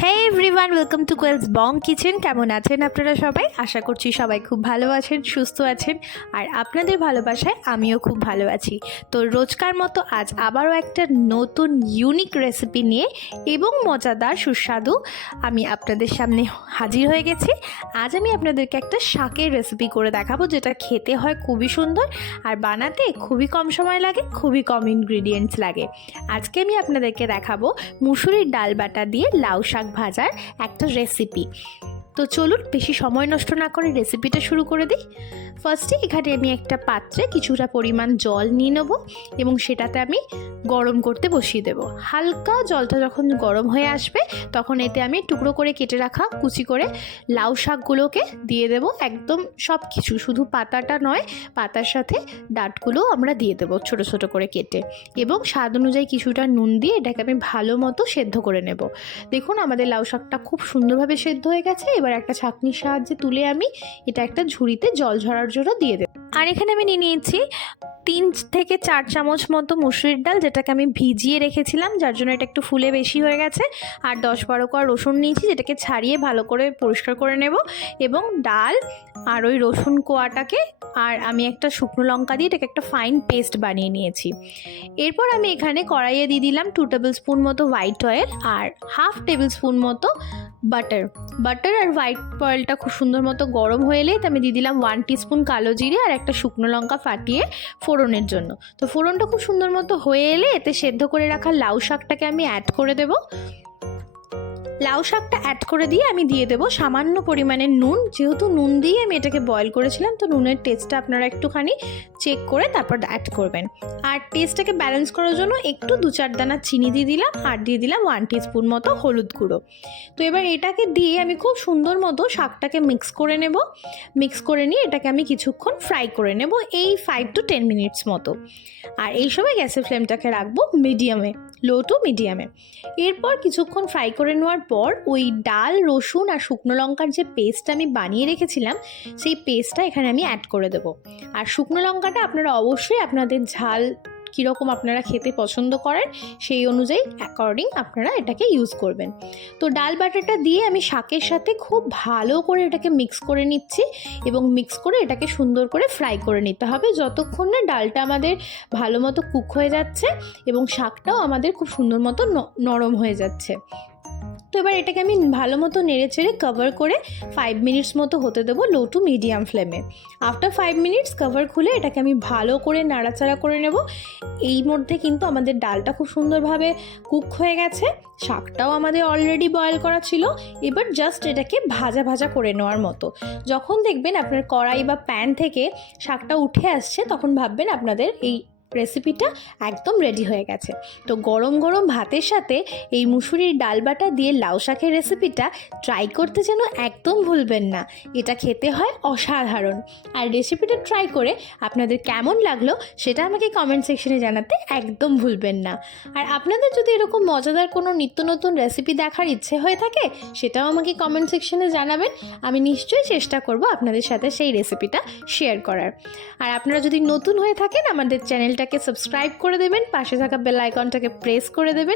Hey everyone, welcome to Koel's bong kitchen. কেমন আছেন আপনারা সবাই? আশা করছি সবাই খুব ভালো আছেন, সুস্থ আছেন, আর আপনাদের ভালোবাসায় আমিও খুব ভালো আছি। তো রোজকার মতো আজ আবারও একটা নতুন ইউনিক রেসিপি নিয়ে এবং মজাদার সুস্বাদু আমি আপনাদের সামনে হাজির হয়ে গেছি। আজ আমি আপনাদেরকে একটা শাকের রেসিপি করে দেখাবো, যেটা খেতে হয় খুবই সুন্দর আর বানাতে খুবই কম সময় লাগে, খুবই কম ইনগ্রিডিয়েন্টস লাগে। আজকে আমি আপনাদেরকে দেখাবো মুসুরির ডাল বাটা দিয়ে লাউ শাক ভাজার একটা রেসিপি। তো চলুন বেশি সময় নষ্ট না করে রেসিপিটা শুরু করে দিই। ফার্স্টে এখানে আমি একটা পাত্রে কিছুটা পরিমাণ জল নিয়ে নেব এবং সেটাতে আমি গরম করতে বসিয়ে দেব। হালকা জলটা যখন গরম হয়ে আসবে তখন এতে আমি টুকরো করে কেটে রাখা কুচি করে লাউ শাকগুলোকে দিয়ে দেব। একদম সব কিছু, শুধু পাতাটা নয়, পাতার সাথে ডাঁটগুলো আমরা দিয়ে দেবো ছোট ছোট করে কেটে, এবং স্বাদ অনুযায়ী কিছুটা নুন দিয়ে এটাকে আমি ভালো মতো সেদ্ধ করে নেব। দেখুন আমাদের লাউ শাকটা খুব সুন্দরভাবে সেদ্ধ হয়ে গেছে। এবার একটা ছাঁকনির সাহায্যে তুলে আমি এটা একটা ঝুড়িতে জল ঝরার জন্য দিয়ে দেব। আর এখানে আমি নিয়ে নিয়েছি 3 থেকে 4 চামচ মতো মুসুরির ডাল, যেটাকে আমি ভিজিয়ে রেখেছিলাম, যার জন্য এটা একটু ফুলে বেশি হয়ে গেছে। আর 10-12 কোয়া রসুন নিয়েছি, যেটাকে ছাড়িয়ে ভালো করে পরিষ্কার করে নেব, এবং ডাল আর ওই রসুন কোয়াটাকে আর আমি একটা শুকনো লঙ্কা দিয়ে এটাকে একটা ফাইন পেস্ট বানিয়ে নিয়েছি। এরপর আমি এখানে কড়াইয়ে দিয়ে দিলাম 2 টেবিল স্পুন মতো হোয়াইট অয়েল আর 1/2 টেবিল স্পুন মতো বাটার আর হোয়াইট অয়েলটা খুব সুন্দর মতো গরম হয়ে এলে আমি দিয়ে দিলাম 1 টিস্পুন কালো জিরে আর একটা শুকনো লঙ্কা ফাটিয়ে ফোড়নের জন্য। তো ফোড়নটা খুব সুন্দর মতো হয়ে এলে এতে সেদ্ধ করে রাখা লাউ শাকটাকে আমি অ্যাড করে দেব। লাউ শাকটা অ্যাড করে দিয়ে আমি দিয়ে দেবো সামান্য পরিমাণে নুন। যেহেতু নুন দিয়ে আমি এটাকে বয়েল করেছিলাম, তো নুনের টেস্টটা আপনারা একটুখানি চেক করে তারপর অ্যাড করবেন। আর টেস্টটাকে ব্যালেন্স করার জন্য একটু 2-4 দানা চিনি দিয়ে দিলাম আর দিয়ে দিলাম 1 টিস্পুন মতো হলুদ গুঁড়ো। তো এবার এটাকে দিয়ে আমি খুব সুন্দর মতো শাকটাকে মিক্স করে নেব। মিক্স করে নিয়ে এটাকে আমি কিছুক্ষণ ফ্রাই করে নেব, এই 5 to 10 মিনিটস মতো। আর এই সময় গ্যাসের ফ্লেমটাকে রাখবো মিডিয়ামে, লো টু মিডিয়ামে। এরপর কিছুক্ষণ ফ্রাই করে নেওয়ার পর ওই ডাল, রসুন আর শুকনো লঙ্কার যে পেস্টটা আমি বানিয়ে রেখেছিলাম, সেই পেস্টটা এখানে আমি অ্যাড করে দেবো। আর শুকনো লঙ্কাটা আপনারা অবশ্যই আপনাদের ঝাল কীরকম আপনারা খেতে পছন্দ করেন সেই অনুযায়ী অ্যাকর্ডিং আপনারা এটাকে ইউজ করবেন। তো ডাল বাটাটা দিয়ে আমি শাকের সাথে খুব ভালো করে এটাকে মিক্স করে নিচ্ছি, এবং মিক্স করে এটাকে সুন্দর করে ফ্রাই করে নিতে হবে যতক্ষণ না ডালটা আমাদের ভালো মতো কুক হয়ে যাচ্ছে এবং শাকটাও আমাদের খুব সুন্দর মতো নরম হয়ে যাচ্ছে। তো এবার এটাকে আমি ভালো মতো নেড়ে চেড়ে কভার করে 5 মিনিটস মতো হতে দেবো লো টু মিডিয়াম ফ্লেমে। আফটার 5 মিনিটস কভার খুলে এটাকে আমি ভালো করে নাড়াচাড়া করে নেব। এই মধ্যে কিন্তু আমাদের ডালটা খুব সুন্দরভাবে কুক হয়ে গেছে, শাকটাও আমাদের অলরেডি বয়েল করা ছিল। এবার জাস্ট এটাকে ভাজা ভাজা করে নেওয়ার মতো। যখন দেখবেন আপনার কড়াই বা প্যান থেকে শাকটা উঠে আসছে, তখন ভাববেন আপনাদের এই রেসিপিটা একদম রেডি হয়ে গেছে। তো গরম গরম ভাতের সাথে এই মুসুরির ডাল বাটা দিয়ে লাউ শাকের রেসিপিটা ট্রাই করতে যেন একদম ভুলবেন না। এটা খেতে হয় অসাধারণ। আর রেসিপিটা ট্রাই করে আপনাদের কেমন লাগলো সেটা আমাকে কমেন্ট সেকশনে জানাতে একদম ভুলবেন না। আর আপনাদের যদি এরকম মজাদার কোনো নিত্য নতুন রেসিপি দেখার ইচ্ছে হয়ে থাকে, সেটাও আমাকে কমেন্ট সেকশনে জানাবেন। আমি নিশ্চয়ই চেষ্টা করব আপনাদের সাথে সেই রেসিপিটা শেয়ার করার। আর আপনারা যদি নতুন হয়ে থাকেন, আমাদের চ্যানেলটাকে সাবস্ক্রাইব করে দেবেন, পাশে থাকা বেল আইকনটাকে প্রেস করে দেবেন।